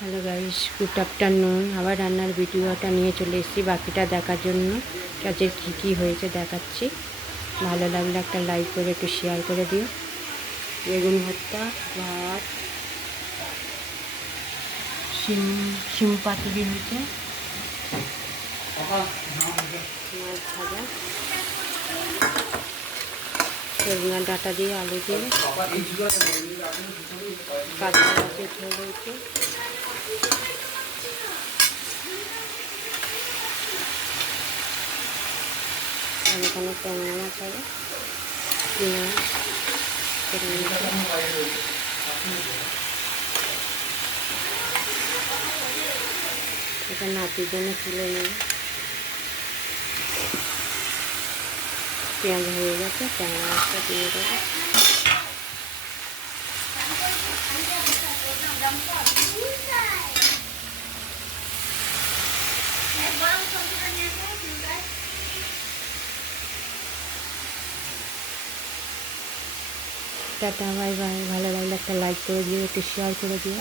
Hello guys, good afternoon. আবার রান্নার ভিডিওটা নিয়ে চলে এসেছি বাকিটা দেখার জন্য। কাজের কী কী হয়েছে দেখাচ্ছি। ভালো লাগলে একটা লাইক করে একটু শেয়ার করে দিও। বেগুন ভর্তা, ভাত, শিম শিম পাতুরি হয়েছে, মাছ ভাজা, সজনা ডাঁটা দিয়ে আলু দিয়ে, কাঁচা মাছের ঝোল হয়েছে, এখানে ট্যাংরা মাছ হবে, এটা নাতির জন্য তুলে নেব। পেঁয়াজ হয়ে গেছে, ট্যাংরা মাছটা দিয়ে দেবো। Tata, bye bye. ভালো লাগলে একটা লাইক করে দিও, একটু শেয়ার করে দিও।